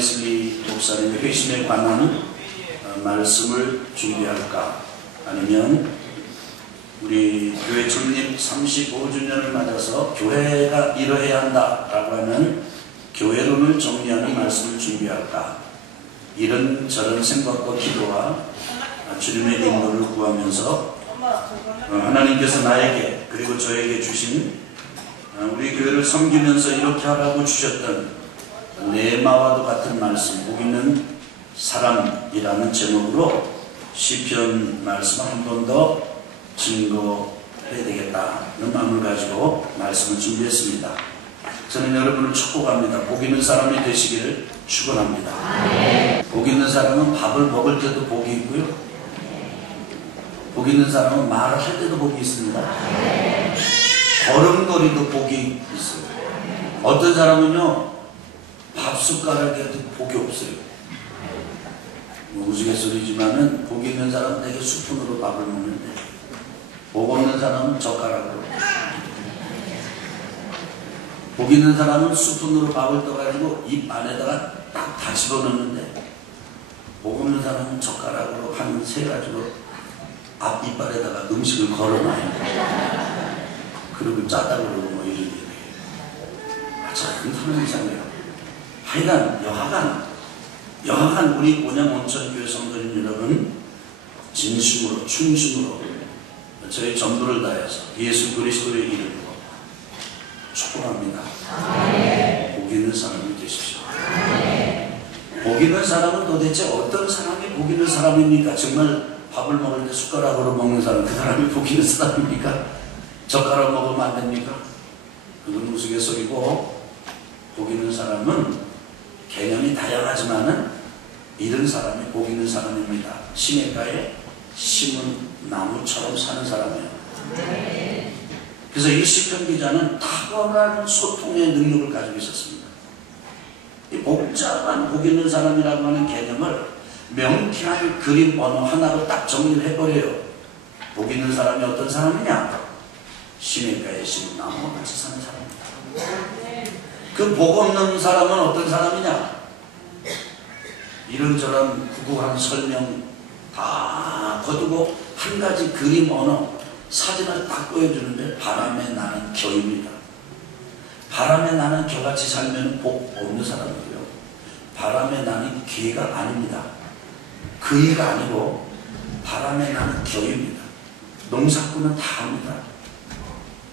웨슬리 목사님의 회심에 관한 말씀을 준비할까, 아니면 우리 교회創立 35주년을 맞아서 교회가 이뤄야 한다라고 하는 교회론을 정리하는 말씀을 준비할까, 이런저런 생각과 기도와 주님의 인도를 구하면서 하나님께서 나에게 그리고 저에게 주신 우리 교회를 섬기면서 이렇게 하라고 주셨던 네마와도 같은 말씀, 복 있는 사람이라는 제목으로 시편 말씀을 한 번 더 증거해야 되겠다는 마음을 가지고 말씀을 준비했습니다. 저는 여러분을 축복합니다. 복 있는 사람이 되시기를 축원합니다. 복 있는 사람은 밥을 먹을 때도 복이 있고요, 복 있는 사람은 말을 할 때도 복이 있습니다. 걸음걸이도 복이 있어요. 어떤 사람은요, 밥 숟가락에도 복이 없어요. 우스갯소리지만은 복 있는 사람은 되게 스푼으로 밥을 먹는데, 복 없는 사람은 젓가락으로, 복 있는 사람은 스푼으로 밥을 떠가지고 입 안에다가 딱 다 집어넣는데, 복 없는 사람은 젓가락으로 한 세 가지로 앞 이빨에다가 음식을 걸어놔요. 그리고 짜다 그러고 뭐 이런 게 참 하는 이상해요. 하여간 여하간 우리 온양온천교회 성도님 여러분, 진심으로 충심으로 저희 전부를 다해서 예수 그리스도의 이름으로 축복합니다. 복 있는 사람이 되십시오. 복 있는 사람은 도대체 어떤 사람이 복 있는 사람입니까? 정말 밥을 먹을 때 숟가락으로 먹는 사람, 그 사람이 복 있는 사람입니까? 젓가락 먹으면 안 됩니까? 그건 우스갯소리고, 복 있는 사람은 개념이 다양하지만은 이런 사람이 복 있는 사람입니다. 시냇가에 심은 나무처럼 사는 사람이에요. 그래서 이 시편 기자는 탁월한 소통의 능력을 가지고 있었습니다. 이 복잡한 복 있는 사람이라고 하는 개념을 명쾌한 그림 언어 하나로 딱 정리를 해버려요. 복 있는 사람이 어떤 사람이냐? 시냇가에 심은 나무와 같이 사는 사람입니다. 그 복 없는 사람은 어떤 사람이냐? 이런저런 구구한 설명 다 거두고 한 가지 그림 언어, 사진을 딱 보여주는데 바람에 나는 겨입니다. 바람에 나는 겨같이 살면 복 없는 사람이고요, 바람에 나는 개가 아닙니다. 그이가 아니고 바람에 나는 겨입니다. 농사꾼은 다 합니다.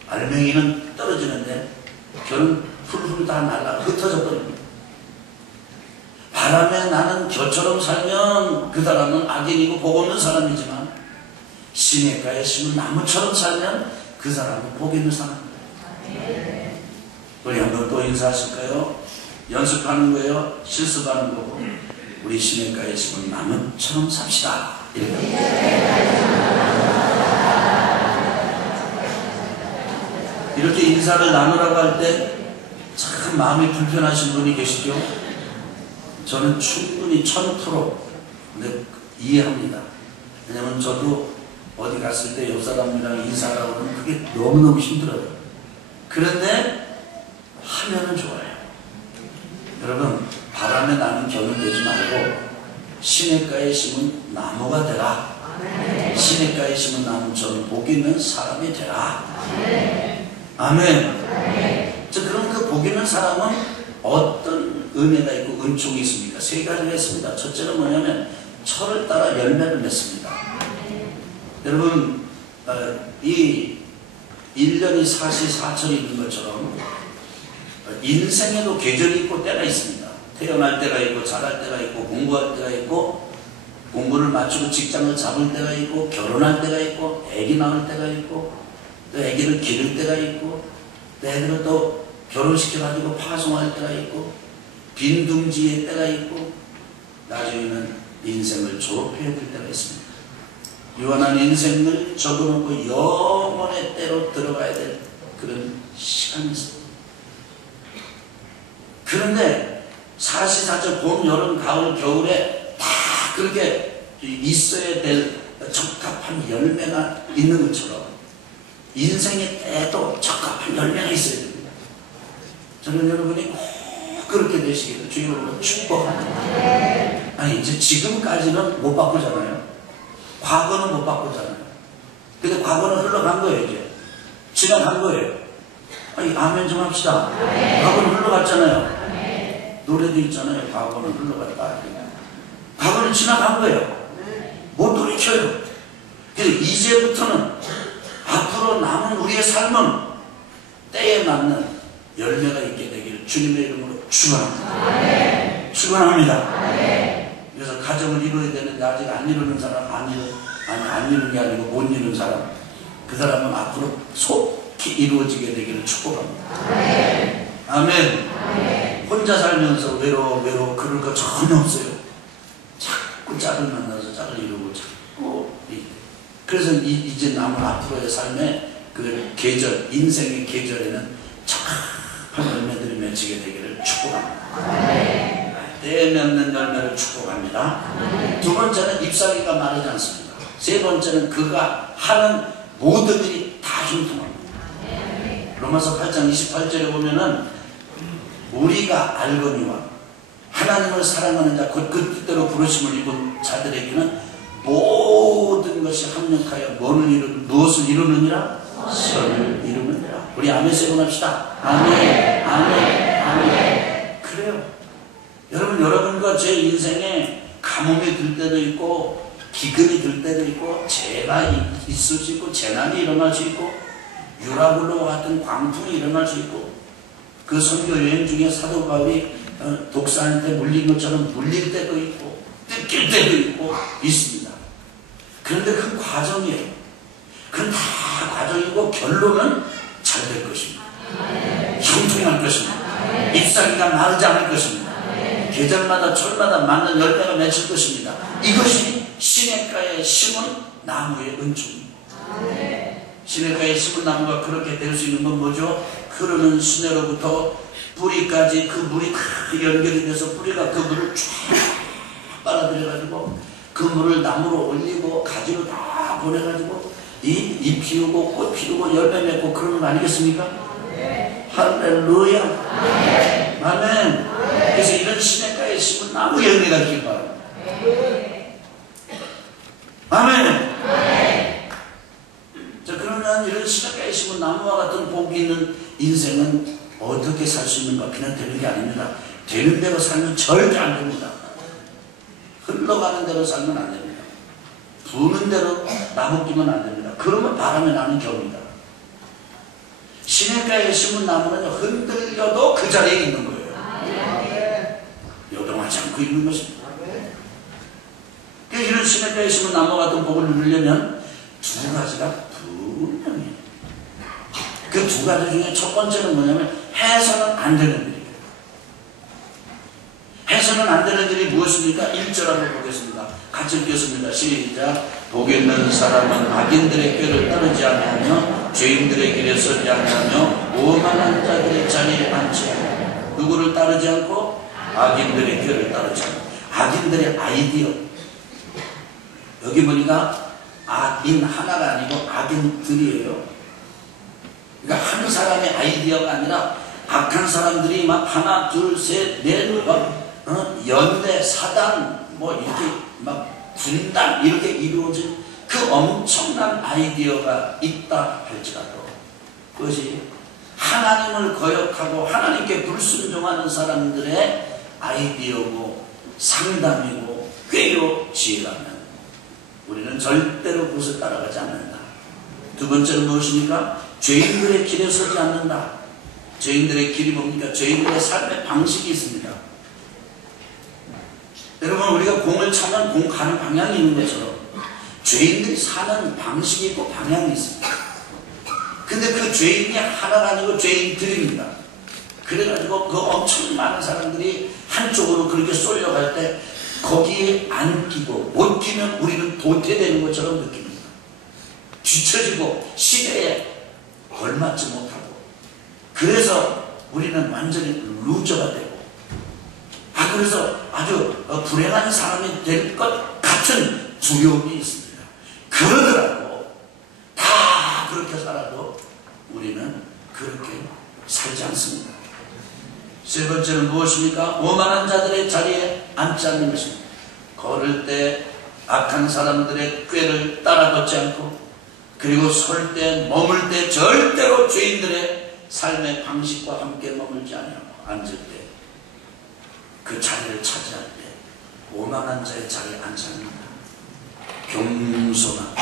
알맹이는 떨어지는데 겨는 훌훌 다 날아 흩어져 버립니다. 바람에 나는 겨처럼 살면 그 사람은 악인이고 복 없는 사람이지만, 시냇가에 심은 나무처럼 살면 그 사람은 복 있는 사람입니다. 우리 한번 또 인사하실까요? 연습하는 거예요? 실습하는 거고, 우리 시냇가에 심은 나무처럼 삽시다. 이렇게 인사를 나누라고 할 때 참 마음이 불편하신 분이 계시죠? 저는 충분히 1000% 이해합니다. 왜냐면 저도 어디 갔을 때 옆 사람이랑 인사하라고 하면 그게 너무너무 힘들어요. 그런데 하면은 좋아요. 여러분, 바람에 나는 겨는 되지 말고 시냇가에 심은 나무가 되라. 시냇가에 심은 나무처럼 복 있는 사람이 되라. 아멘. 그럼 그 복 있는 사람은 어떤 은혜가 있고 은총이 있습니까? 세 가지가 있습니다. 첫째는 뭐냐면 철을 따라 열매를 맺습니다. 여러분, 이 1년이 사시사철이 있는 것처럼 인생에도 계절이 있고 때가 있습니다. 태어날 때가 있고, 자랄 때가 있고, 공부할 때가 있고, 공부를 마치고 직장을 잡을 때가 있고, 결혼할 때가 있고, 아기 낳을 때가 있고, 또 아기를 기를 때가 있고, 또 애들을 또 결혼시켜가지고 파송할 때가 있고, 빈둥지의 때가 있고, 나중에는 인생을 졸업해야 될 때가 있습니다. 유한한 인생을 접어놓고 영원의 때로 들어가야 될 그런 시간이 있습니다. 그런데 사시사철 봄, 여름, 가을, 겨울에 다 그렇게 있어야 될 적합한 열매가 있는 것처럼 인생의 때도 적합한 열매가 있어야 됩니다. 저는 여러분이 꼭 그렇게 되시기를 주 이름으로 축복합니다. 아니 이제 지금까지는 못 바꾸잖아요. 과거는 못 바꾸잖아요. 근데 과거는 흘러간 거예요. 이제 지나간 거예요. 아니 아멘 좀 합시다. 과거는 흘러갔잖아요. 노래도 있잖아요. 과거는 흘러갔다. 과거는 지나간 거예요. 못 돌이켜요. 그래서 이제부터는 앞으로 남은 우리의 삶은 때에 맞는 열매가 있게 되기를 주님의 이름으로 축원합니다. 축원합니다. 그래서 가정을 이루어야 되는데 아직 안 이루는 사람, 안 이루는 게 아니고 못 이루는 사람, 그 사람은 앞으로 속히 이루어지게 되기를 축복합니다. 아멘. 혼자 살면서 외로워 그럴 거 전혀 없어요. 자꾸 짝을 만나서 짝을 이루고 자꾸 그래서 이제 남은 앞으로의 삶의 그 계절, 인생의 계절에는 착한 열매들이 맺히게 되기를 축복합니다. 때에 맺는 열매를 축복합니다. 두 번째는 잎사귀가 마르지 않습니다. 세 번째는 그가 하는 모든 일이 다 형통합니다. 로마서 8장 28절에 보면은 우리가 알거니와 하나님을 사랑하는 자 곧 그 뜻대로 부르심을 입은 자들에게는 모든 것이 합력하여 무엇을 이루느니라? 선을 이루느니라. 우리 아멘 세번 합시다. 아멘, 아멘, 아멘. 그래요. 여러분과 제 인생에 가뭄이 들 때도 있고 기근이 들 때도 있고 재가 있을 수 있고 재난이 일어날 수 있고 유라굴로와 같은 광풍이 일어날 수 있고 그 선교 여행 중에 사도 바울이 독사한테 물린 것처럼 물릴 때도 있고 뜯길 때도 있고 있습니다. 그런데 그 과정이에요. 그건 다 과정이고 결론은 잘 될 것입니다. 형통할 것입니다. 잎사귀가 마르지 않을 것입니다. 계절마다 철마다 맞는 열매가 맺힐 것입니다. 이것이 시냇가에 심은 나무의 은총입니다. 시냇가에 심은 나무가 그렇게 될 수 있는 건 뭐죠? 흐르는 시내로부터 뿌리까지 그 물이 다 연결이 돼서 뿌리가 그 물을 쫙 빨아들여가지고 그 물을 나무로 올리고 가지로 다 보내가지고 잎 피우고 꽃 피우고 열매 맺고 그러는 거 아니겠습니까? 할렐루야. 아멘. 그래서 이런 시냇가에 심은 나무 열매가 있길 바랍니다. 아멘. 자, 그러면 이런 시냇가에 심은 나무와 같은 복이 있는 인생은 어떻게 살 수 있는가? 그냥 되는 게 아닙니다. 되는 대로 살면 절대 안 됩니다. 흘러가는 대로 살면 안 됩니다. 부는 대로 나부끼면 안 됩니다. 그러면 바람에 나는 경우입니다. 시냇가에 심은 나무는 흔들려도 그 자리에 있는 거예요. 요동하지 않고 있는 것입니다. 이런 시냇가에 심은 나무 같은 복을 누리려면 두 가지가 분명히 그 두 가지 중에 첫 번째는 뭐냐면 해서는 안 되는 일이에요. 해서는 안 되는 일이 무엇입니까? 1절 한번 보겠습니다. 같이 읽겠습니다. 시작. 복 있는 사람은 악인들의 꾀를 따르지 아니하며 죄인들의 길에 서지 아니하며 오만한 자들의 자리에 앉지 않고 누구를 따르지 않고 악인들의 꾀를 따르지 않고 악인들의 아이디어 여기 보니까 악인 하나가 아니고 악인들이에요. 그러니까 한 사람의 아이디어가 아니라 악한 사람들이 막 하나 둘 셋 넷 연대 사단 뭐 이렇게 막 군단 이렇게 이루어진 그 엄청난 아이디어가 있다 할지라도 그것이 하나님을 거역하고 하나님께 불순종하는 사람들의 아이디어고 상담이고 꾀요 지혜라면 우리는 절대로 그것을 따라가지 않는다. 두 번째는 무엇입니까? 죄인들의 길에 서지 않는다. 죄인들의 길이 뭡니까? 죄인들의 삶의 방식이 있습니다. 여러분 우리가 공을 차면 공 가는 방향이 있는 것처럼 죄인들이 사는 방식이 있고 방향이 있습니다. 근데 그 죄인이 하나가 아니고 죄인들입니다. 그래가지고 그 엄청 많은 사람들이 한쪽으로 그렇게 쏠려갈 때 거기에 안 끼고 못 끼면 우리는 도태되는 것처럼 느낍니다. 뒤처지고 시대에 걸맞지 못하고 그래서 우리는 완전히 루저가 되고 그래서 아주 불행한 사람이 될 것 같은 두려움이 있습니다. 그러더라도 다 그렇게 살아도 우리는 그렇게 살지 않습니다. 세 번째는 무엇입니까? 오만한 자들의 자리에 앉지 않는 것입니다. 걸을 때 악한 사람들의 꾀를 따라 걷지 않고, 그리고 설 때 머물 때 절대로 죄인들의 삶의 방식과 함께 머물지 않고, 앉을 때 그 자리를 차지할 때 오만한 자의 자리에 앉지 않는다. 겸손한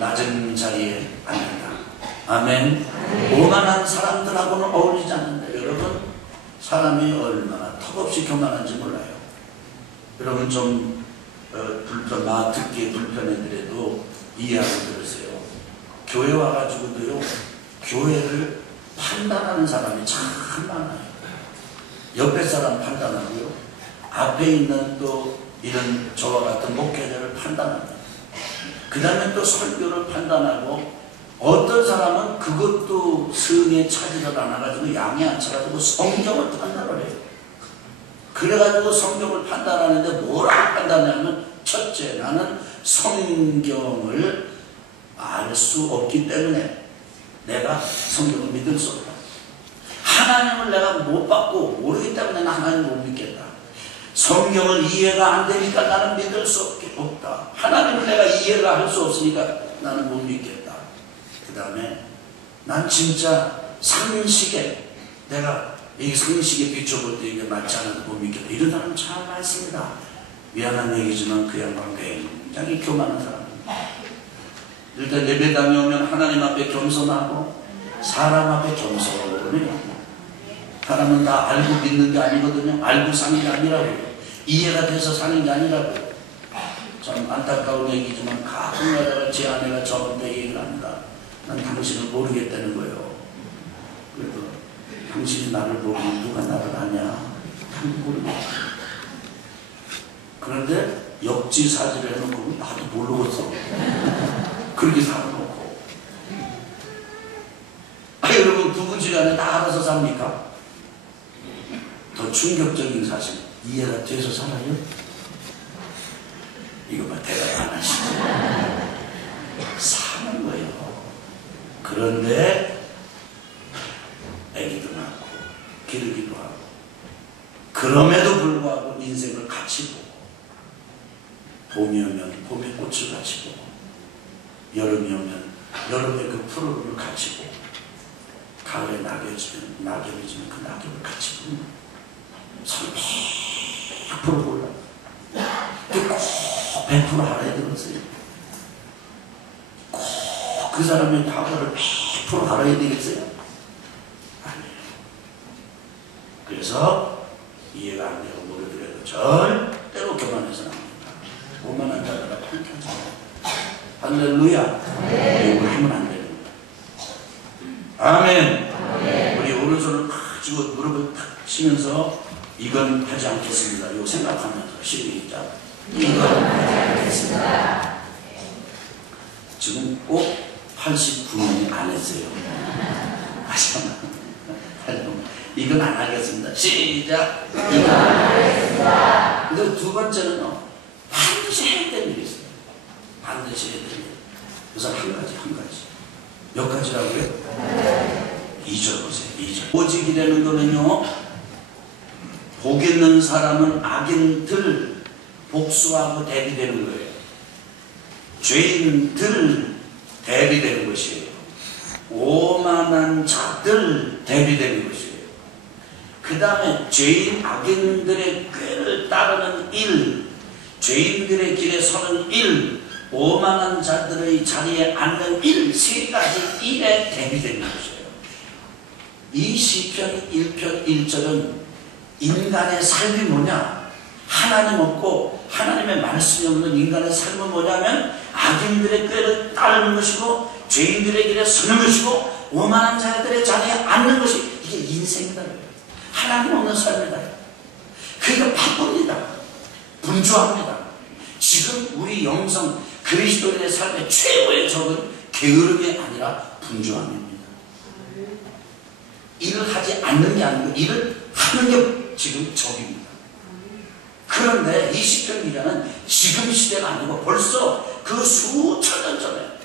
낮은 자리에 앉는다. 아멘. 오만한 사람들하고는 어울리지 않는다. 여러분, 사람이 얼마나 턱없이 교만한지 몰라요. 여러분 좀 말 듣기에 불편해더라도 이해하고 들으세요. 교회 와가지고도요, 교회를 판단하는 사람이 참 많아요. 옆에 사람 판단하고요, 앞에 있는 또 이런 저와 같은 목회자를 판단합니다. 그 다음에 또 설교를 판단하고, 어떤 사람은 그것도 성에 차지를 않아가지고 양에 안 차가지고 성경을 판단을 해요. 그래가지고 성경을 판단하는데 뭐라고 판단하냐면, 첫째, 나는 성경을 알 수 없기 때문에 내가 성경을 믿을 수 없다. 하나님을 내가 못 받고 모르기 때문에 나 하나님을 못 믿겠다. 성경을 이해가 안 되니까 나는 믿을 수 없다. 하나님을 내가 이해가 할 수 없으니까 나는 못 믿겠다. 그 다음에 난 진짜 상식에, 내가 이 상식에 비춰볼 때 이게 맞지 않아도 못 믿겠다. 이런 사람 참 많습니다. 미안한 얘기지만 그 양반 굉장히 교만한 사람입니다. 일단 예배당에 오면 하나님 앞에 겸손하고 사람 앞에 겸손해요. 사람은 다 알고 믿는 게 아니거든요. 알고 사는 게 아니라고요. 이해가 돼서 사는 게 아니라고요. 참 안타까운 얘기지만 가끔가다가 제 아내가 저한테 얘기를 합니다. 난 당신을 모르겠다는 거예요. 그래도 당신이 나를 모르면 누가 나를 아냐? 당연히 모르겠다. 그런데 역지사지를 해놓고 나도 모르겠어. 그렇게 살아놓고. 여러분, 부부지간에 다 알아서 삽니까? 더 충격적인 사실, 이해가 돼서 살아요? 이거 봐, 대답 안 하시죠? 사는 거예요. 그런데 애기도 낳고 기르기도 하고, 그럼에도 불구하고 인생을 같이 보고, 봄이 오면 봄의 꽃을 같이 보고, 여름이 오면 여름의 그 푸르름을 같이 보고, 가을에 낙엽이 지면 그 낙엽을 같이 보고, 서로 100% 골라. 꼭 100% 알아야 되겠어요. 꼭 그 사람의 과거를 100% 알아야 되겠어요? 아니에요. 그래서 이해가 안 되고 모르더라도 절대로 교만해서는 안 된다. 오만한 자들아 판단하지 마. 할렐루야. 이걸 하면 안 됩니다. 아멘. 우리 오른손을 탁 쥐고 무릎을 탁 치면서 이건 하지 않겠습니다. 이거 생각하면서 시작. 이건 하지 않겠습니다. 지금 꼭 89년이 안 했어요. 다시 한번. 이건 안 하겠습니다. 시작. 이건 안 하겠습니다. 근데 두 번째는요, 반드시 해야 될 일이 있어요. 반드시 해야 될 일. 그래서 한 가지. 몇 가지라고요? 2절 보세요. 2절. 오직이라는 거는요, 복 있는 사람은 악인들 복수하고 대비되는 거예요. 죄인들 대비되는 것이에요. 오만한 자들 대비되는 것이에요. 그 다음에 죄인 악인들의 꾀를 따르는 일, 죄인들의 길에 서는 일, 오만한 자들의 자리에 앉는 일, 세 가지 일에 대비되는 것이에요. 이 시편 1편 1절은 인간의 삶이 뭐냐? 하나님 없고 하나님의 말씀이 없는 인간의 삶은 뭐냐면 악인들의 꾀를 따르는 것이고, 죄인들의 길에 서는 것이고, 오만한 자들의 자리에 앉는 것이, 이게 인생이다. 하나님 없는 삶이다. 그러니까 바쁩니다. 분주합니다. 지금 우리 영성 그리스도인의 삶의 최고의 적은 게으름이 아니라 분주함입니다. 일을 하지 않는 게 아니고 일을 하는 게 지금 적입니다. 그런데 이 시편 기자는 지금 시대가 아니고 벌써 그 수천 년 전에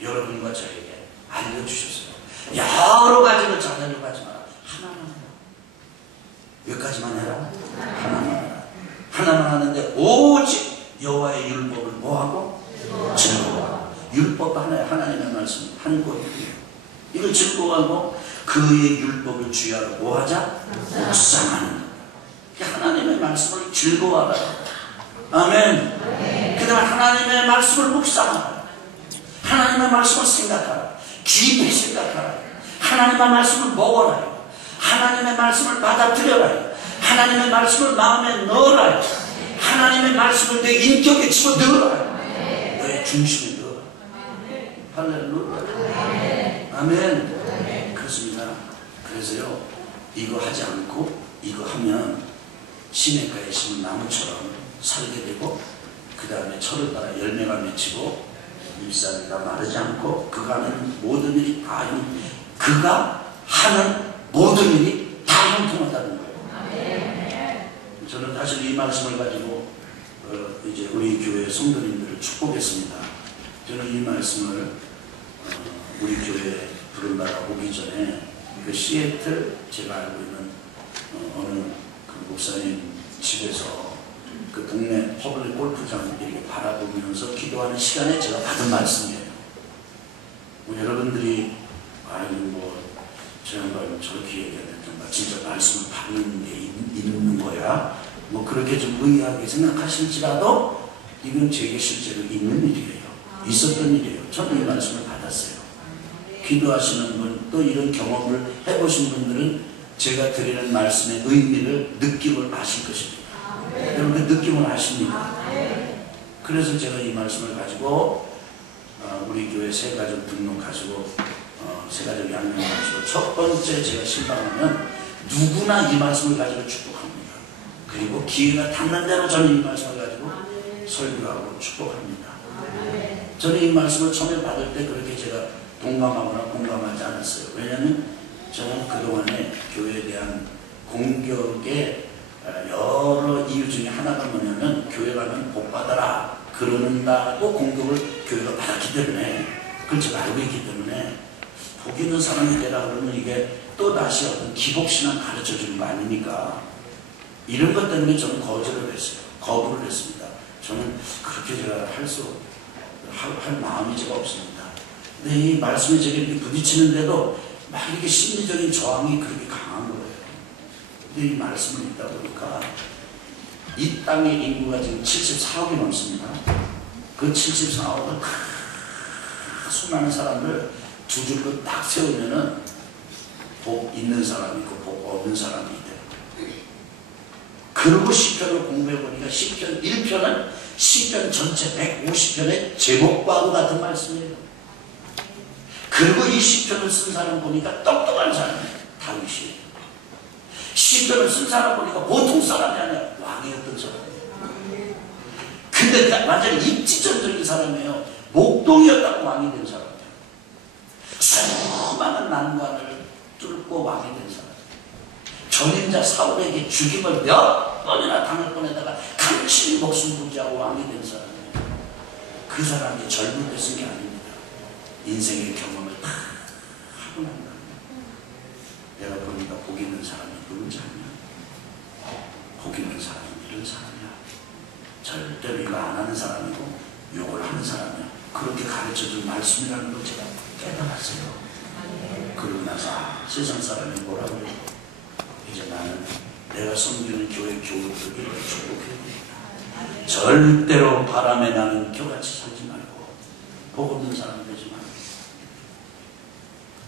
여러분과 저에게 알려주셨어요. 여러 가지를 자녀를 가지 마라. 하나만 해라. 말씀 한 권이에요. 이걸 즐거워하고 그의 율법을 주야로 뭐하자? 묵상하는 것. 하나님의 말씀을 즐거워하라. 아멘. 그 다음에 하나님의 말씀을 묵상하라. 하나님의 말씀을 생각하라. 깊이 생각하라. 하나님의 말씀을 먹어라. 하나님의 말씀을 받아들여라. 하나님의 말씀을 마음에 넣어라. 하나님의 말씀을 내 인격에 집어넣어라. 너의 중심에 넣어라. 할렐루야. 아멘. 그렇습니다. 그래서요, 이거 하지 않고 이거 하면 시냇가에 심은 나무처럼 살게 되고, 그 다음에 철을 따라 열매가 맺히고, 잎사귀가 마르지 않고, 그가 하는 모든 일이 다 그가 하는 모든 일이 다 형통하다는 거예요. 저는 사실 이 말씀을 가지고 이제 우리 교회 성도님들을 축복했습니다. 저는 이 말씀을 우리 교회 부른바라 오기 전에 그 시애틀 제가 알고 있는 어느 그 목사님 집에서 그 동네 퍼블릭 골프장을 이렇게 바라보면서 기도하는 시간에 제가 받은 말씀이에요. 뭐 여러분들이 뭐 저 양반 저렇게 얘기하는 진짜 말씀을 받는 게 있는 거야? 뭐 그렇게 좀 의아하게 생각하실지라도 이건 제게 실제로 있는 일이에요. 있었던 일이에요. 저는 이 말씀을 받았어요. 기도하시는 분, 또 이런 경험을 해보신 분들은 제가 드리는 말씀의 의미를, 느낌을 아실 것입니다. 여러분 그 느낌을 아십니까? 그래서 제가 이 말씀을 가지고 우리 교회 새가족 등록하시고 새가족 양육하시고 첫 번째 제가 신방하면 누구나 이 말씀을 가지고 축복합니다. 그리고 기회가 닿는 대로 저는 이 말씀을 가지고 설교하고 축복합니다. 저는 이 말씀을 처음에 받을 때 그렇게 제가 동감하거나 공감하지 않았어요. 왜냐하면 저는 그동안에 교회에 대한 공격의 여러 이유 중에 하나가 뭐냐면 교회 가면 복 받아라 그러는다고 공격을 교회가 받았기 때문에, 그걸 제가 알고 있기 때문에 복 있는 사람이 되라 그러면 이게 또 다시 어떤 기복신앙 가르쳐 주는 거 아니니까, 이런 것 때문에 저는 거절을 했어요. 거부를 했습니다. 저는 그렇게 제가 할 마음이 제가 없습니다. 근데 이 말씀에 제가 이렇게 부딪히는데도 막 이렇게 심리적인 저항이 그렇게 강한 거예요. 근데 이 말씀을 읽다 보니까 이 땅의 인구가 지금 74억이 넘습니다. 그 74억을 수많은 사람들 두 줄로 딱 세우면은 복 있는 사람이 있고 복 없는 사람이 있대요. 그리고 시편을 공부해보니까 시편 1편은 시편 전체 150편의 제목과도 같은 말씀이에요. 그리고 이 시편을 쓴 사람 보니까 똑똑한 사람이에요. 다윗이에요. 시편을 쓴 사람 보니까 보통 사람이 아니라 왕이었던 사람이에요. 근데 완전히 입지전적인 사람이에요. 목동이었다고 왕이 된 사람이에요. 수많은 난관을 뚫고 왕이 된 사람. 전임자 사울에게 죽임을 몇 번이나 당할 뻔에다가 간신히 목숨 부지하고 왕이 된 사람이에요. 그 사람이 젊을 때 쓴 게 아닙니다. 인생의 경험을 다 하고 난 다음에 내가 보니까 복 있는 사람이 누군지 아냐? 복 있는 사람은 이런 사람이야. 절대로 이거 안 하는 사람이고 욕을 하는 사람이야. 그렇게 가르쳐준 말씀이라는 걸 제가 깨달았어요. 그러고 나서 세상 사람이 뭐라고 해요? 이제 나는 내가 섬기는 교회 교우들을 축복해야 됩니다. 절대로 바람에 나는 교같이 살지 말고 복 없는 사람 되지 말고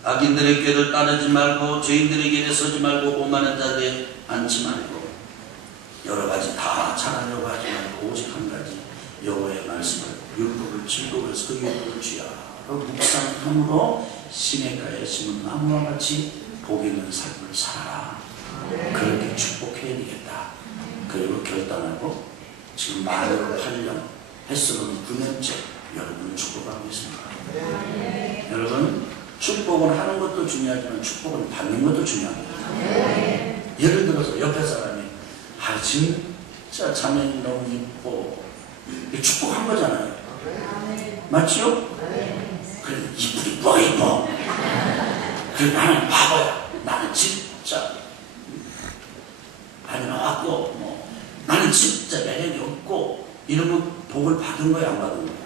악인들의 꾀를 따르지 말고 죄인들의 길에 서지 말고 오만한 자리에 앉지 말고 여러 가지 다 잘하려고 하지 말고 오직 한 가지 여호와의 말씀을 율법을 즐거워해서 그 율법을 주야로 묵상함으로 시냇가에 심은 나무와 같이 복 있는 삶을 살아라. 그렇게 축복해야 되겠다. 그리고 결단하고 지금 만으로 8년, 횟수로는 9년째 여러분을 축복하고 있습니다. 여러분, 축복을 하는 것도 중요하지만 축복을 받는 것도 중요합니다. 예를 들어서 옆에 사람이 진짜 자매님 너무 이뻐, 축복한 거잖아요. 맞죠? 그래, 이쁘기 뭐가 이뻐? 그래, 나는 바보야. 나는 진짜 많이 나왔고, 뭐, 나는 진짜 매력이 없고, 이러면 복을 받은 거야, 안 받은 거야?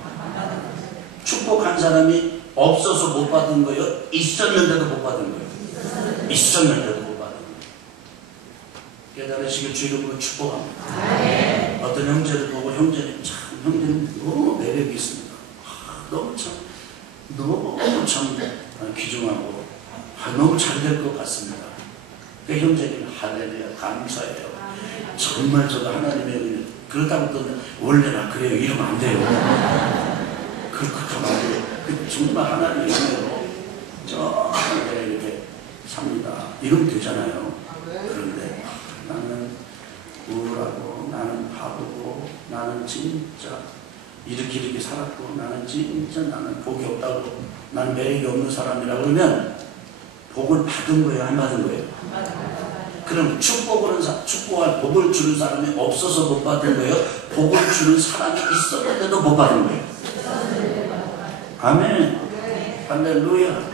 축복한 사람이 없어서 못 받은 거예요? 있었는데도 못 받은 거예요? 있었는데도 못 받은 거예요. 깨달으시길 주 이름으로 축복합니다. 어떤 형제를 보고 형제님 너무 매력이 있습니다. 너무 참 귀중하고 너무 잘 될 것 같습니다. 그 형제님 할렐루야 감사해요. 정말 저도 하나님의 은혜 그렇다고 또 원래나 그래요 이러면 안 돼요. 그렇게 하면 안 돼요. 정말 하나님의 은혜로 정말 이렇게 삽니다. 이러면 되잖아요. 그런데 나는 우울하고 나는 바보고 나는 진짜 이렇게 살았고 나는 진짜 나는 복이 없다고 나는 매력이 없는 사람이라고 그러면 복을 받은 거예요? 안 받은 거예요? 그럼 축복할 복을 주는 사람이 없어서 못 받은 거예요? 복을 주는 사람이 있었는데도 못 받은 거예요? 아멘. 할렐루야.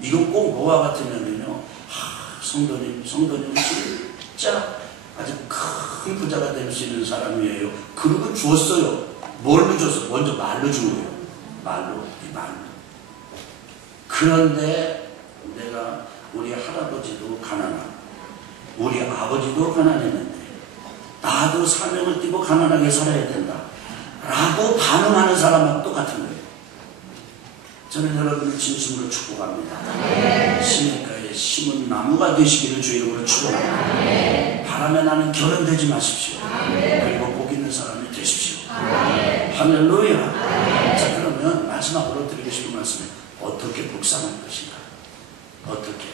이건 꼭 뭐와 같으면요. 성도님 진짜 아주 큰 부자가 될 수 있는 사람이에요. 그리고 주었어요. 뭘로 줬어? 먼저 말로 준 거예요. 말로. 그런데 내가 우리 할아버지도 가난하고 우리 아버지도 가난했는데 나도 사명을 띠고 가난하게 살아야 된다 라고 반응하는 사람하고 똑같은 거예요. 저는 여러분을 진심으로 축복합니다. 시냇가에 심은 나무가 되시기를 주 이름으로 축복합니다. 바람에 나는 결연되지 마십시오. 그리고 복 있는 사람이 되십시오. 할렐루야. 자, 그러면 마지막으로 드리고 싶은 말씀은 어떻게 복상할 것인가? 어떻게?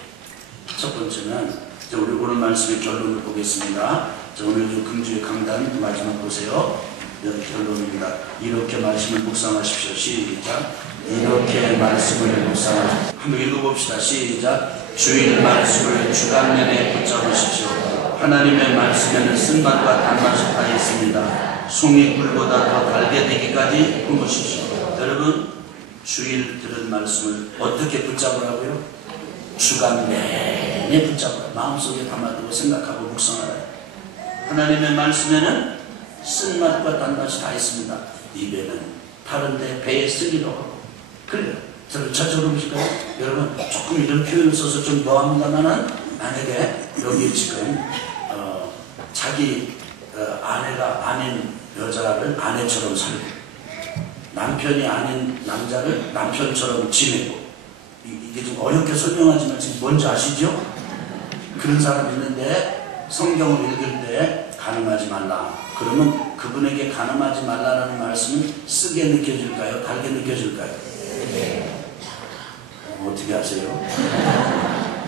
첫 번째는 우리 오늘 말씀의 결론을 보겠습니다. 자, 오늘 금주의 강단 마지막 보세요. 결론입니다. 이렇게 말씀을 묵상하십시오. 시작. 이렇게 말씀을 묵상하십시오. 한번 읽어봅시다. 시작. 주일 말씀을 주간 내내 붙잡으십시오. 하나님의 말씀에는 쓴맛과 단맛이 다 있습니다. 송이 꿀보다 더 달게 되기까지 품으십시오. 여러분, 주일 들은 말씀을 어떻게 붙잡으라고요? 주간 내내 붙잡아요. 마음속에 담아두고 생각하고 묵상하라. 하나님의 말씀에는 쓴맛과 단맛이 다 있습니다. 입에는 다른데 배에 쓰기도 하고 그래요. 저처럼 보실까요? 여러분 조금 이런 표현을 써서 좀 뭐합니다만은 만약에 여기 지금 자기 아내가 아닌 여자를 아내처럼 살고 남편이 아닌 남자를 남편처럼 지내고 이게 좀 어렵게 설명하지만 지금 뭔지 아시죠? 그런 사람이 있는데 성경을 읽을 때 가늠하지 말라. 그러면 그분에게 가늠하지 말라라는 말씀은 쓰게 느껴질까요? 달게 느껴질까요? 어떻게 아세요?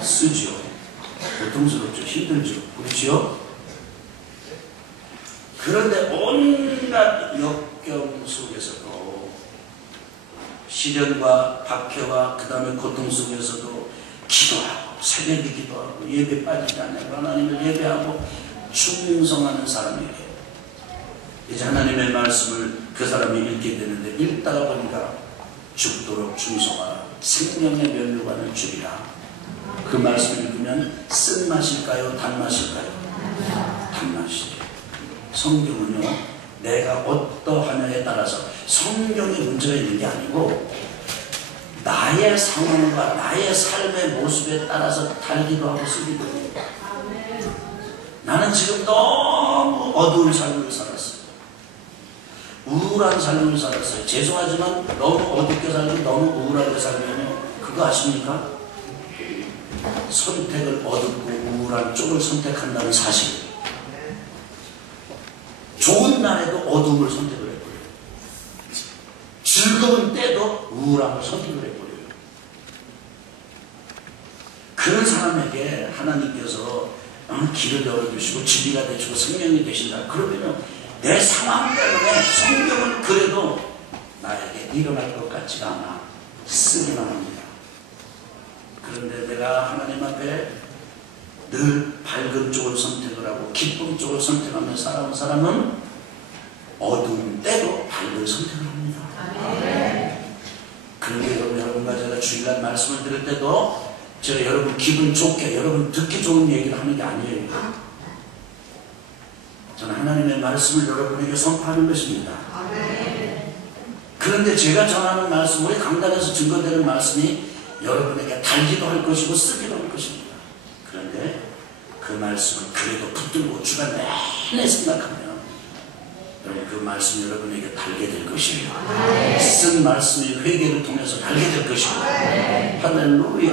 쓰죠. 고통스럽죠. 힘들죠. 그렇죠? 그런데 온갖 역경 속에서도 시련과 박해와 그 다음에 고통 속에서도 기도하고 새벽에 기도하고 예배 빠지지 않고 하나님을 예배하고 충성하는 사람이에요. 이제 하나님의 말씀을 그 사람이 읽게 되는데 읽다가 보니까 죽도록 충성하라. 생명의 면류관을 주리라. 그 말씀을 읽으면 쓴맛일까요? 단맛일까요? 단맛이에요. 성경은요, 내가 어떠하냐에 따라서 성경에 문제가 있는 게 아니고 나의 상황과 나의 삶의 모습에 따라서 달기도 하고 쓰기도 해요. 나는 지금 너무 어두운 삶을 살았어요. 우울한 삶을 살았어요. 죄송하지만 너무 어둡게 살고 너무 우울하게 살면요, 그거 아십니까? 선택을 어둡고 우울한 쪽을 선택한다는 사실. 좋은 날에도 어둠을 선택을 해버려요. 즐거운 때도 우울함을 선택을 해버려요. 그런 사람에게 하나님께서 길을 열어주시고 진리가 되시고 생명이 되신다. 그러면 내 상황 때문에 성경은 그래도 나에게 일어날 것 같지가 않아. 쓰기만 합니다. 그런데 내가 하나님 앞에 늘 밝은 쪽을 선택을 하고 기쁨 쪽을 선택하며 살아온 사람은 어두운 때도 밝은 선택을 합니다. 그런데 여러분과 제가 주일날 말씀을 들을 때도 제가 여러분 기분 좋게 여러분 듣기 좋은 얘기를 하는 게 아니에요. 저는 하나님의 말씀을 여러분에게 선포하는 것입니다. 그런데 제가 전하는 말씀, 우리 강단에서 증거되는 말씀이 여러분에게 달기도 할 것이고 쓰기도 할 것입니다. 그런데 그 말씀을 그래도 붙들고 주가 내내 생각하면 여러분 그 말씀이 여러분에게 달게 될 것이에요. 쓴 말씀이 회개를 통해서 달게 될 것이고 할렐루야.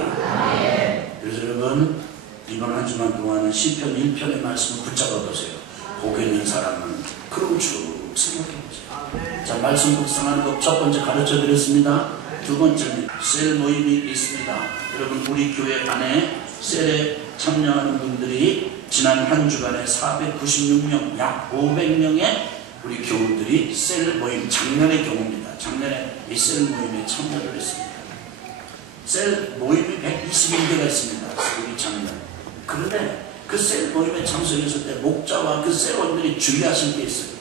그래서 여러분 이번 한 주만 동안은 시편 1편의 말씀을 붙잡아 보세요. 복 있는 사람은 그럼 쭉 생각해 보세요. 자, 말씀 묵상하는 것 첫 번째 가르쳐 드렸습니다. 두 번째는 셀 모임이 있습니다. 여러분 우리 교회 안에 셀에 참여하는 분들이 지난 한 주간에 496명, 약 500명의 우리 교우들이 셀 모임, 작년의 경우입니다. 작년에 이 셀 모임에 참여를 했습니다. 셀 모임이 121개가 있습니다. 우리 작년. 그런데 그 셀 모임에 참석했을 때 목자와 그 셀원들이 주의하실 게 있어요.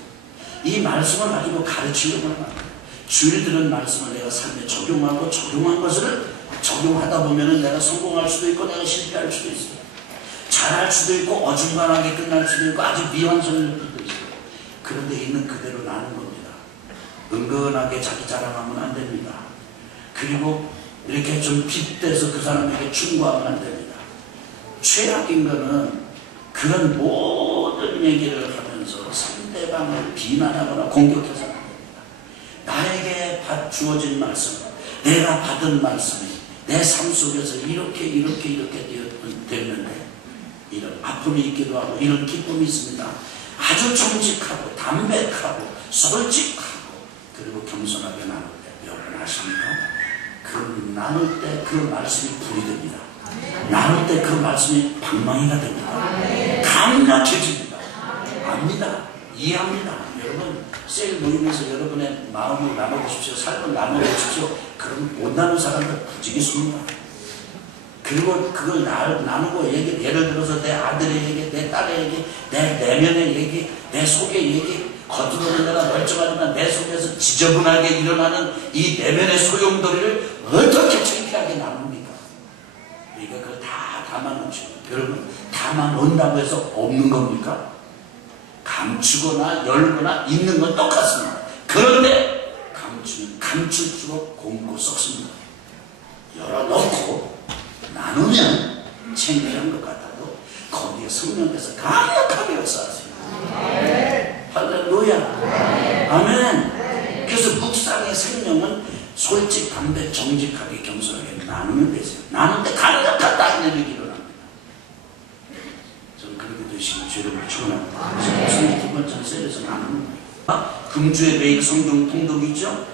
이 말씀을 가지고 가르치려고 하는 거예요. 주일 들은 말씀을 내가 삶에 적용하고 적용한 것을 적용하다 보면은 내가 성공할 수도 있고 내가 실패할 수도 있어요. 잘할 수도 있고 어중간하게 끝날 수도 있고 아주 미완성일 수도 있어요. 그런데 있는 그대로 나는 겁니다. 은근하게 자기 자랑하면 안 됩니다. 그리고 이렇게 좀 빗대서 그 사람에게 충고하면 안 됩니다. 최악인 거는 그런 모든 얘기를 하면서 상대방을 비난하거나 공격해서는 안 됩니다. 나에게 주어진 말씀, 내가 받은 말씀이 내 삶 속에서 이렇게 되었는데 이런 아픔이 있기도 하고 이런 기쁨이 있습니다. 아주 정직하고 담백하고 솔직하고 그리고 겸손하게 나눌 때 여러분 아십니까? 그 나눌 때 그 말씀이 불이 됩니다. 나눌 때 그 말씀이 방망이가 됩니다. 강력해집니다. 압니다. 이해합니다. 여러분 셀 모임에서 여러분의 마음을 나눠보십시오. 삶을 나눠보십시오. 그럼 못 나눈 사람들 부지기수입니다. 그리고 그걸 나누고 예를 들어서 내 아들의 얘기, 내 딸의 얘기, 내 내면의 얘기, 내 속의 얘기, 겉으로는 내가 멀쩡하지만 내 속에서 지저분하게 일어나는 이 내면의 소용돌이를 어떻게 창피하게 나눕니까? 우리가 그걸 다 담아놓죠. 여러분 담아놓는다고 해서 없는 겁니까? 감추거나 열거나 있는 건 똑같습니다. 그런데 감추면 감출수록 곰고 썩습니다. 열어놓고 나누면 창피한 것 같아도 거기에 성령께서 강력하게 역사하세요. 할렐루야. 아멘. 그래서 묵상의 생명은 솔직, 담백, 정직하게, 겸손하게 나누면 되세요. 나눌 때 강력한 다이내믹이 일어납니다. 저는 그렇게 되시면 죄를 축원합니다. 그래서 두 번째 셀에서 나누는 거예요. 금주의 매일 성경 통독이죠.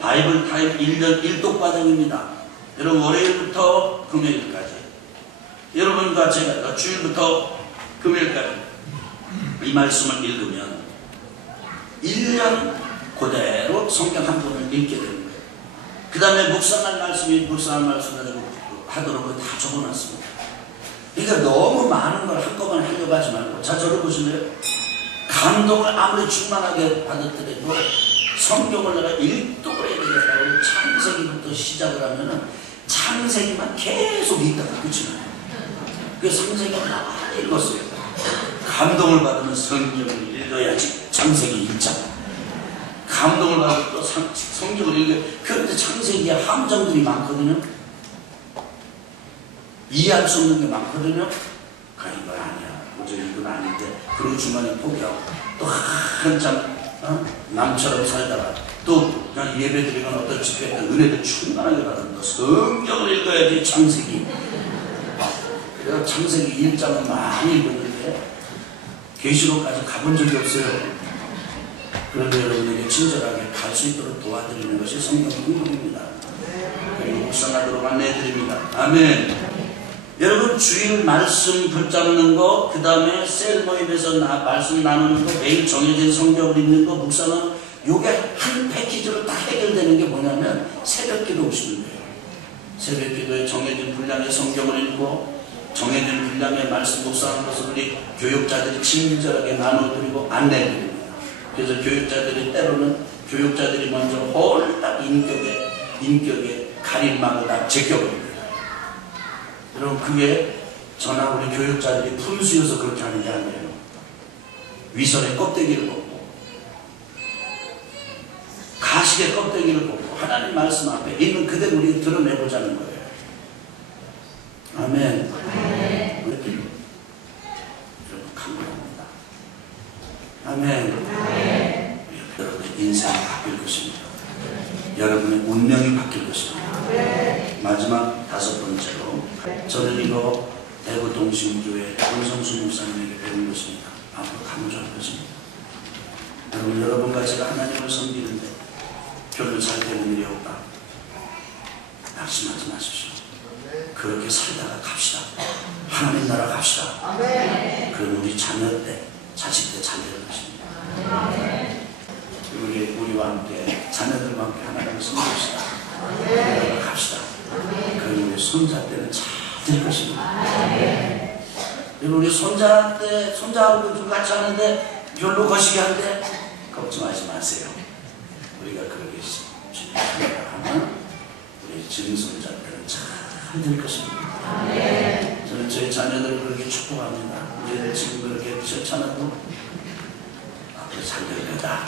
바이블 타임 1년 1독 과정입니다. 여러분 월요일부터 금요일까지 여러분과 제가 주일부터 금요일까지 이 말씀을 읽으면 1년 그대로 성경 한 권을 읽게 되는 거예요. 그 다음에 묵상할 말씀을 하도록 다 적어놨습니다. 그러니까 너무 많은 걸 한꺼번에 하려고 하지 말고 자 저를 보실래요? 감동을 아무리 충만하게 받았더라도 성경을 내가 1독을 해야 되겠다고 창세기부터 시작을 하면은 창세기만 계속 읽다가 끝이 나요. 그래서 창세기를 많이 읽었어요. 감동을 받으면 성경을 읽어야지. 창세기 1장. 감동을 받으면 또 성경을 읽어야. 그런데 창세기에 함정들이 많거든요. 이해할 수 없는 게 많거든요. 이건 아니야. 도저히 이건 아닌데. 그리고 중간에 포기하고 또 한참 남처럼 살다가 또 예배 드리거나 어떤 집회 때 은혜를 충만하게 받은 성경을 읽어야지. 창세기. 그래서 창세기 1장은 많이 읽었는데 계시록까지 가본 적이 없어요. 그런데 여러분에게 친절하게 갈 수 있도록 도와드리는 것이 성경 공부입니다. 그리고 묵상하도록 안내해드립니다. 아멘. 여러분 주일 말씀 붙잡는 거, 그 다음에 셀 모임에서 말씀 나누는 거, 매일 정해진 성경을 읽는 거, 묵상은 요게 한 패키지로 딱 해결되는 게 뭐냐면 새벽기도 오시는 거예요. 새벽기도에 정해진 분량의 성경을 읽고 정해진 분량의 말씀 묵상하는 것을 우리 교육자들이 친절하게 나눠드리고 안내해드립니다. 그래서 교육자들이 때로는 교육자들이 먼저 홀딱 인격에 가림막을 다 제껴버립니다. 여러분 그게 저나 우리 교육자들이 분수여서 그렇게 하는 게 아니에요. 위선의 껍데기를 벗고 자식의 껍데기를 보고 하나님 말씀 앞에 있는 그대로 우리 드러내보자는 거예요. 아멘. 여러분 강구합니다. 아멘. 여러분의 인생이 바뀔 것입니다. 여러분의 운명이 바뀔 것입니다. 마지막 5번째로 저는 이거 대구 동심교회 권성수 목사님에게 배운 것입니다. 앞으로 강조할 것입니다. 여러분과 제가 하나님을 섬기는데 별로 잘 되는 일이 없다. 낙심하지 마십시오. 그렇게 살다가 갑시다. 하나님 나라 갑시다. 그럼 우리 자녀 때, 자식 때 잘 될 것입니다. 우리와 함께 자녀들과 함께 하나님을 섬깁시다. 갑시다. 그럼 우리 손자 때는 잘 될 것입니다. 우리 손자 때, 손자하고도 좀 같이 하는데 별로 거시기 한데 걱정하지 마세요. 우리가 그렇게 하면 우리 증손자 때는 잘 될 것입니다. 저는 저희 자녀들을 그렇게 축복합니다. 우리들 지금 그렇게 귀찮아도 앞으로 잘 될 거다.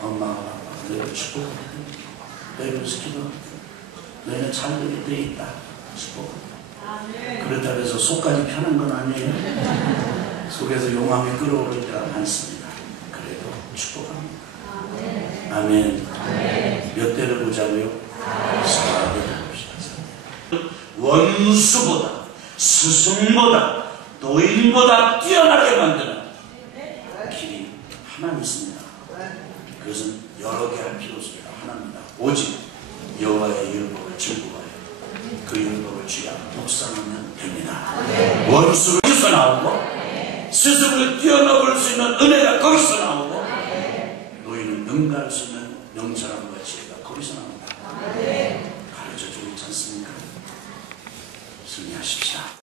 엄마와 아빠가 너희를 축복합니다. 너희를 시키고 너희는 잘 되게 돼 있다. 축복합니다. 그렇다고 해서 속까지 편한 건 아니에요. 속에서 용암이 끓어오를 때가 많습니다. 그래도 축복합니다. 아멘. 몇 대를 보자고요? 4대를 봅시다. 원수보다, 스승보다, 노인보다 뛰어나게 만드는 길이 하나 있습니다. 그것은 여러 개 할 필요 없습니다. 하나입니다. 오직 여호와의 율법을 즐거워해요. 그 율법을 주야 묵상하면 됩니다. 원수를 거기서 나오고 스승을 뛰어넘을 수 있는 은혜가 거기서 나오고 노인은 능가할 수 있는 명철한